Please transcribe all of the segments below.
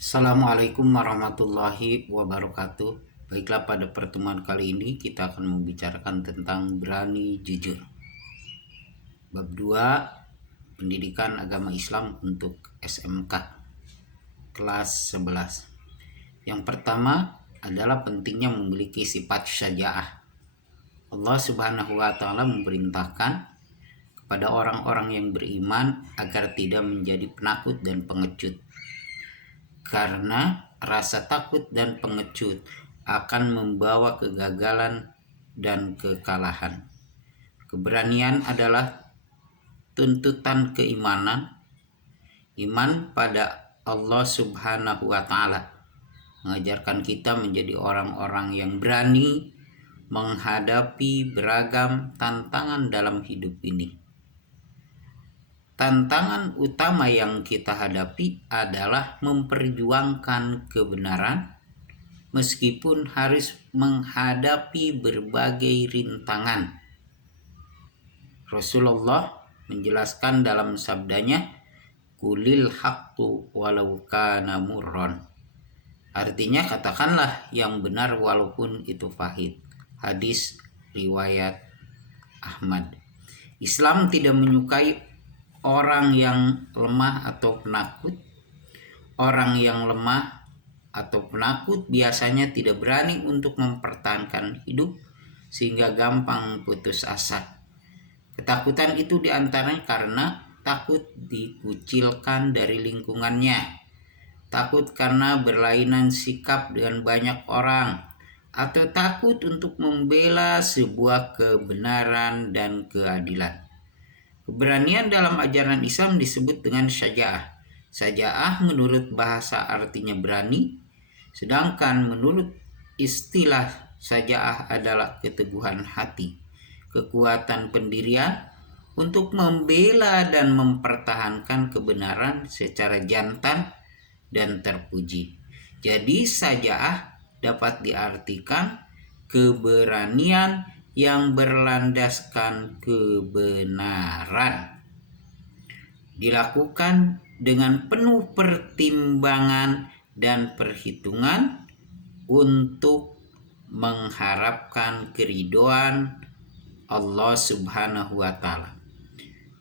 Assalamualaikum warahmatullahi wabarakatuh. Baiklah, pada pertemuan kali ini kita akan membicarakan tentang berani jujur. Bab 2, Pendidikan Agama Islam untuk SMK kelas 11. Yang pertama adalah pentingnya memiliki sifat syaja'ah. Allah Subhanahu wa taala memerintahkan kepada orang-orang yang beriman agar tidak menjadi penakut dan pengecut. Karena rasa takut dan pengecut akan membawa kegagalan dan kekalahan. Keberanian adalah tuntutan keimanan, iman pada Allah Subhanahu wa taala, mengajarkan kita menjadi orang-orang yang berani menghadapi beragam tantangan dalam hidup ini. Tantangan utama yang kita hadapi adalah memperjuangkan kebenaran meskipun harus menghadapi berbagai rintangan. Rasulullah menjelaskan dalam sabdanya, "Qulil haqqu walau kana murran." Artinya, katakanlah yang benar walaupun itu pahit. Hadis riwayat Ahmad. Islam tidak menyukai orang yang lemah atau penakut. Orang yang lemah atau penakut biasanya tidak berani untuk mempertahankan hidup sehingga gampang putus asa. Ketakutan itu diantaranya karena takut dikucilkan dari lingkungannya, takut karena berlainan sikap dengan banyak orang, atau takut untuk membela sebuah kebenaran dan keadilan. Keberanian dalam ajaran Islam disebut dengan syaja'ah. Syaja'ah menurut bahasa artinya berani, sedangkan menurut istilah syaja'ah adalah keteguhan hati, kekuatan pendirian untuk membela dan mempertahankan kebenaran secara jantan dan terpuji. Jadi syaja'ah dapat diartikan keberanian yang berlandaskan kebenaran, dilakukan dengan penuh pertimbangan dan perhitungan untuk mengharapkan keridhaan Allah Subhanahu wa taala.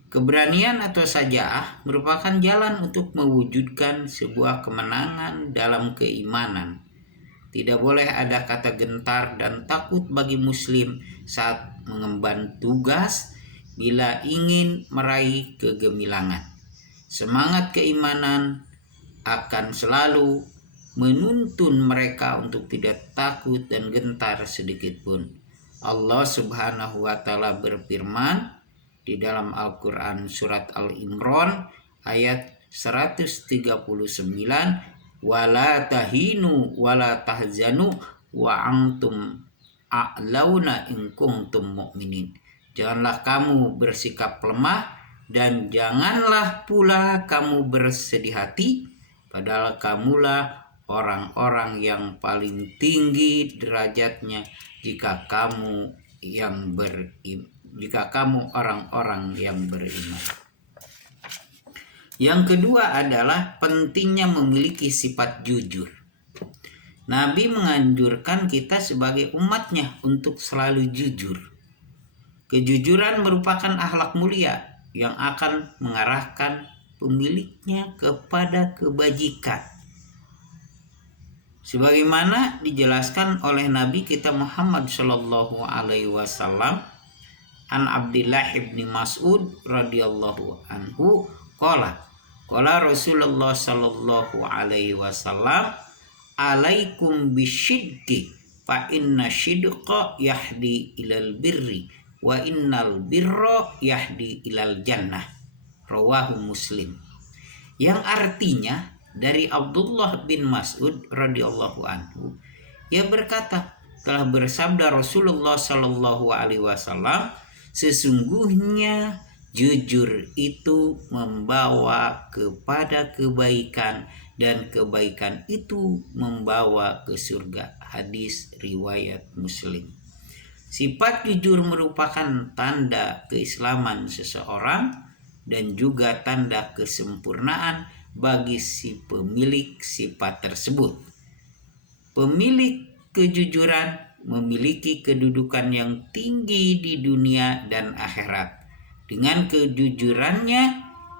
Keberanian atau syaja'ah merupakan jalan untuk mewujudkan sebuah kemenangan dalam keimanan. Tidak boleh ada kata gentar dan takut bagi muslim saat mengemban tugas bila ingin meraih kegemilangan. Semangat keimanan akan selalu menuntun mereka untuk tidak takut dan gentar sedikit pun. Allah Subhanahu wa taala berfirman di dalam Al-Quran surat Al-Imran ayat 139, "Wala tahinu wala tahzanu wa antum a'launa in kuntum mu'minin." Janganlah kamu bersikap lemah dan janganlah pula kamu bersedih hati, padahal kamulah orang-orang yang paling tinggi derajatnya jika kamu orang-orang yang beriman. Yang kedua adalah pentingnya memiliki sifat jujur. Nabi menganjurkan kita sebagai umatnya untuk selalu jujur. Kejujuran merupakan akhlak mulia yang akan mengarahkan pemiliknya kepada kebajikan. Sebagaimana dijelaskan oleh Nabi kita Muhammad sallallahu alaihi wasallam, an Abdullah ibni Mas'ud radhiyallahu anhu qala Rasulullah sallallahu alaihi wasallam, "Alaikum bisyidqi fa inna syidqa yahdi ilal birri wa innal birra yahdi ilal jannah." Rawahu Muslim. Yang artinya dari Abdullah bin Mas'ud radhiyallahu anhu, ia berkata, telah bersabda Rasulullah sallallahu alaihi wasallam, "Sesungguhnya jujur itu membawa kepada kebaikan dan kebaikan itu membawa ke surga." Hadis riwayat Muslim. Sifat jujur merupakan tanda keislaman seseorang dan juga tanda kesempurnaan bagi si pemilik sifat tersebut. Pemilik kejujuran memiliki kedudukan yang tinggi di dunia dan akhirat. Dengan kejujurannya,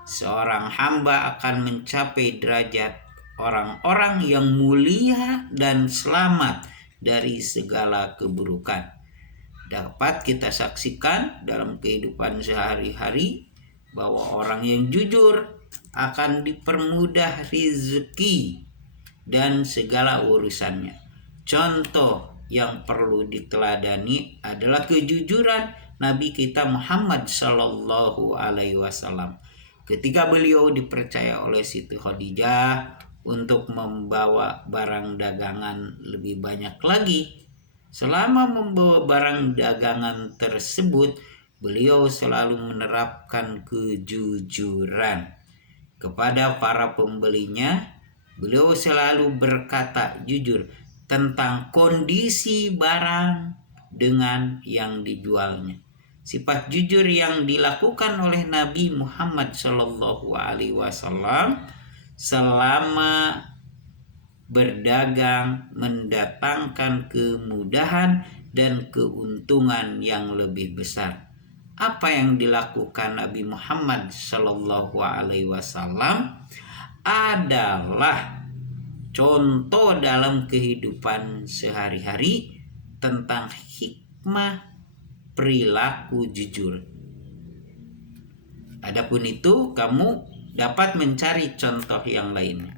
seorang hamba akan mencapai derajat orang-orang yang mulia dan selamat dari segala keburukan. Dapat kita saksikan dalam kehidupan sehari-hari bahwa orang yang jujur akan dipermudah rezeki dan segala urusannya. Contoh yang perlu diteladani adalah kejujuran Nabi kita Muhammad Shallallahu Alaihi Wasallam. Ketika beliau dipercaya oleh Siti Khadijah untuk membawa barang dagangan lebih banyak lagi, selama membawa barang dagangan tersebut, beliau selalu menerapkan kejujuran kepada para pembelinya. Beliau selalu berkata jujur tentang kondisi barang dengan yang dijualnya. Sifat jujur yang dilakukan oleh Nabi Muhammad Shallallahu Alaihi Wasallam selama berdagang mendatangkan kemudahan dan keuntungan yang lebih besar. Apa yang dilakukan Nabi Muhammad Shallallahu Alaihi Wasallam adalah contoh dalam kehidupan sehari-hari tentang hikmah perilaku jujur. Adapun itu, kamu dapat mencari contoh yang lainnya.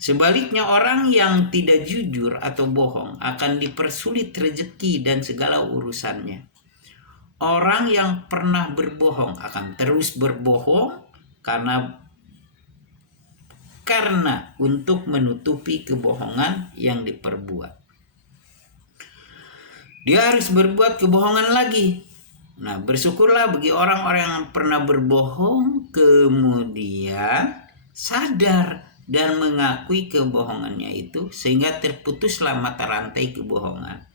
Sebaliknya, orang yang tidak jujur atau bohong akan dipersulit rezeki dan segala urusannya. Orang yang pernah berbohong akan terus berbohong karena untuk menutupi kebohongan yang diperbuat. Dia harus berbuat kebohongan lagi. Nah, bersyukurlah bagi orang-orang yang pernah berbohong kemudian sadar dan mengakui kebohongannya itu sehingga terputuslah mata rantai kebohongan.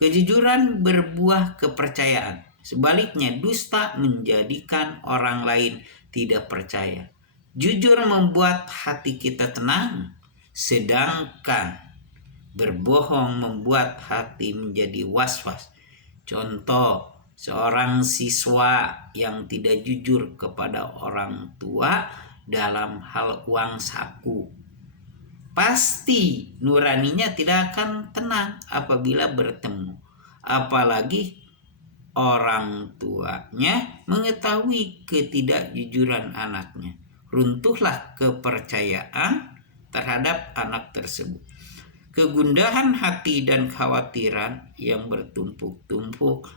Kejujuran berbuah kepercayaan. Sebaliknya, dusta menjadikan orang lain tidak percaya. Jujur membuat hati kita tenang, sedangkan berbohong membuat hati menjadi was-was. Contoh, seorang siswa yang tidak jujur kepada orang tua dalam hal uang saku, pasti nuraninya tidak akan tenang apabila bertemu. Apalagi orang tuanya mengetahui ketidakjujuran anaknya. Runtuhlah kepercayaan terhadap anak tersebut. Kegundahan hati dan kekhawatiran yang bertumpuk-tumpuk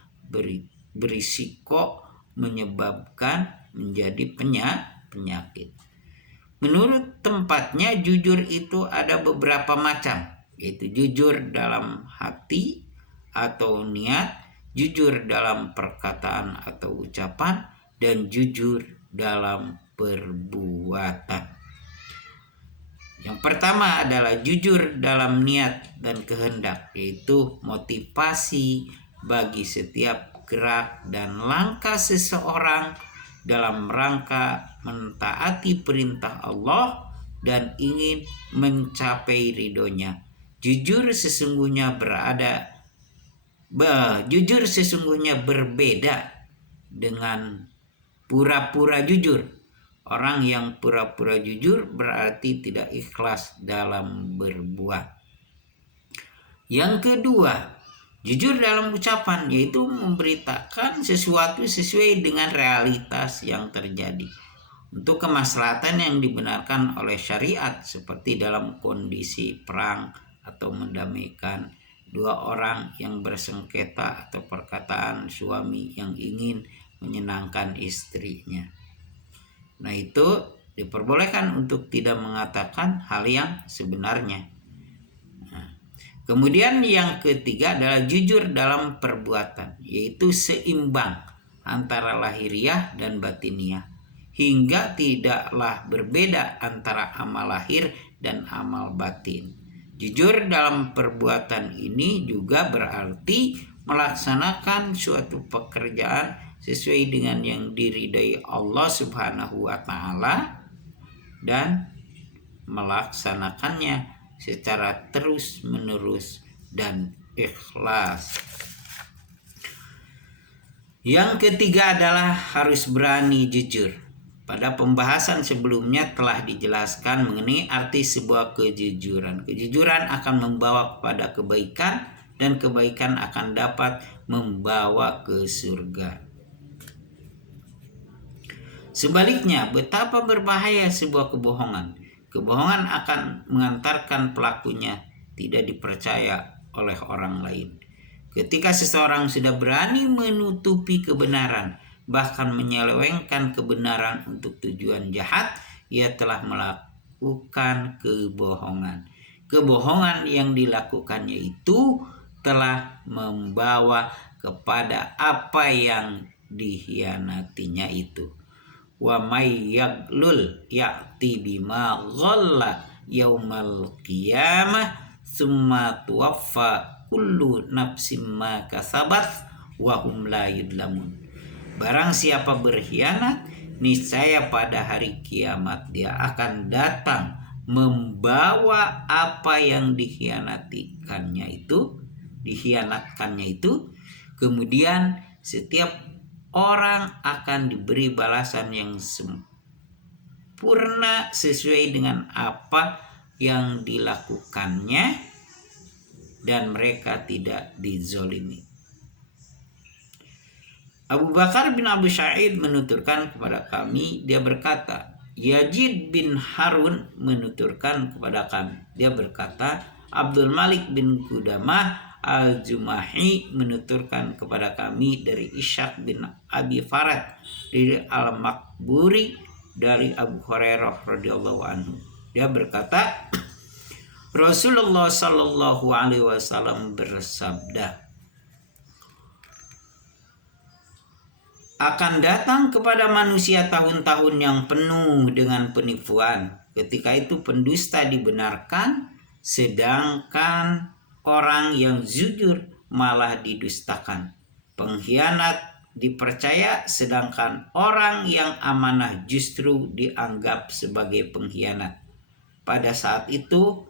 berisiko menyebabkan menjadi penyakit. Menurut tempatnya, jujur itu ada beberapa macam, yaitu jujur dalam hati atau niat, jujur dalam perkataan atau ucapan, dan jujur dalam perbuatan. Yang pertama adalah jujur dalam niat dan kehendak, yaitu motivasi bagi setiap gerak dan langkah seseorang dalam rangka mentaati perintah Allah dan ingin mencapai ridhonya. Jujur sesungguhnya berbeda dengan pura-pura jujur. Orang yang pura-pura jujur berarti tidak ikhlas dalam berbuat. Yang kedua, jujur dalam ucapan, yaitu memberitakan sesuatu sesuai dengan realitas yang terjadi untuk kemaslahatan yang dibenarkan oleh syariat, seperti dalam kondisi perang atau mendamaikan dua orang yang bersengketa atau perkataan suami yang ingin menyenangkan istrinya. Nah, itu diperbolehkan untuk tidak mengatakan hal yang sebenarnya. Kemudian yang ketiga adalah jujur dalam perbuatan, yaitu seimbang antara lahiriah dan batiniah, hingga tidaklah berbeda antara amal lahir dan amal batin. Jujur dalam perbuatan ini juga berarti melaksanakan suatu pekerjaan sesuai dengan yang diridai Allah Subhanahu wa Ta'ala dan melaksanakannya secara terus-menerus dan ikhlas. Yang ketiga adalah harus berani jujur. Pada pembahasan sebelumnya telah dijelaskan mengenai arti sebuah kejujuran. Kejujuran akan membawa kepada kebaikan dan kebaikan akan dapat membawa ke surga. Sebaliknya, betapa berbahaya sebuah kebohongan. Kebohongan akan mengantarkan pelakunya tidak dipercaya oleh orang lain. Ketika seseorang sudah berani menutupi kebenaran, bahkan menyelewengkan kebenaran untuk tujuan jahat, ia telah melakukan kebohongan. Kebohongan yang dilakukannya itu telah membawa kepada apa yang dikhianatinya itu. Wa may yaglul ya'ti bima ghalla yaumal qiyamah summa tuwaffa kullu nafsim ma kasabat wa hum la yudlamun. Barang siapa berkhianat, niscaya pada hari kiamat dia akan datang membawa apa yang dikhianatkannya itu, kemudian setiap orang akan diberi balasan yang sempurna sesuai dengan apa yang dilakukannya dan mereka tidak dizolimi. Abu Bakar bin Abu Sa'id menuturkan kepada kami, dia berkata, Yazid bin Harun menuturkan kepada kami, dia berkata, Abdul Malik bin Qudamah Al-Jumahi menuturkan kepada kami dari Ishaq bin Abi Farad dari Al-Makburi dari Abu Hurairah radhiyallahu anhu. Dia berkata, Rasulullah sallallahu alaihi wasallam bersabda, akan datang kepada manusia tahun-tahun yang penuh dengan penipuan. Ketika itu pendusta dibenarkan, sedangkan orang yang jujur malah didustakan. Pengkhianat dipercaya, sedangkan orang yang amanah justru dianggap sebagai pengkhianat. Pada saat itu,